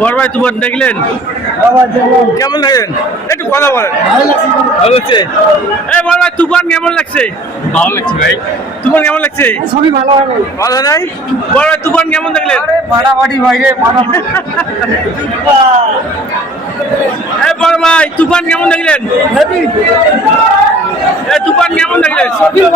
বড় ভাই তুফান দেখলেন, কেমন লাগলেন? একটু কথা বলেন। ভালো লাগছে। এই বড় ভাই তুফান কেমন লাগছে? ভালো লাগছে ভাই। তুফান কেমন লাগছে? সবই ভালো হবে। ভালো নাই? বড় ভাই তুফান কেমন দেখলেন? ফাটাফাটি বাইরে ফাটাফাটি। এই বড় ভাই তুফান কেমন দেখলেন? এই তুফান কেমন দেখলেন? জটিল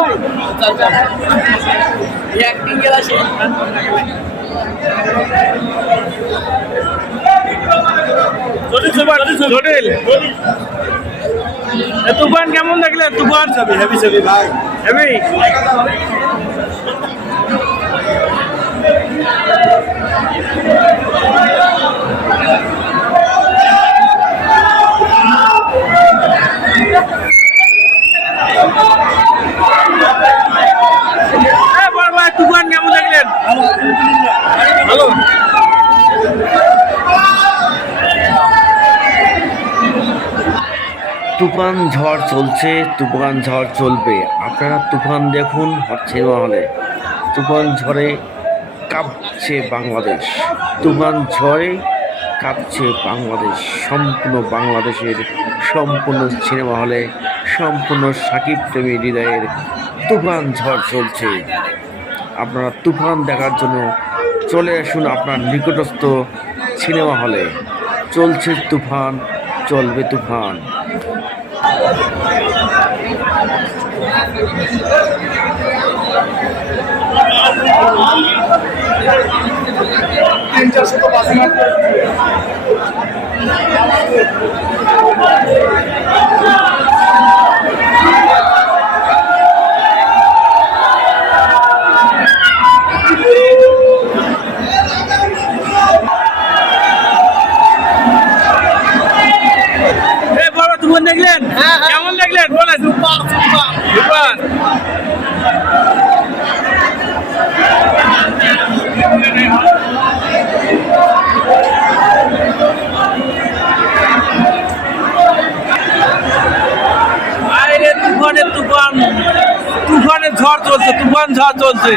তুফান কেমন দেখলেন? তুফান হেভি ছবি ভাই। হেভি। বড় ভাই তুফান কেমন দেখলেন? ভালো। তুফান ঝড় চলছে, তুফান ঝড় চলবে। আপনারা তুফান দেখুন সিনেমা হলে। তুফান ঝড়ে কাঁপছে বাংলাদেশ, তুফান ঝড়ে কাঁপছে বাংলাদেশ। সম্পূর্ণ বাংলাদেশের সম্পূর্ণ সিনেমা হলে সম্পূর্ণ সাকিব প্রেমী হৃদয়ের তুফান ঝড় চলছে। আপনারা তুফান দেখার জন্য চলে আসুন আপনার নিকটস্থ সিনেমা হলে। চলছে তুফান, চলবে তুফান। তুফান দেখলেন? কেমন দেখলেন বলেন? তুফান তুফানের তুফান, তুফানের ঝড় চলছে, তুফান ঝড় চলছে।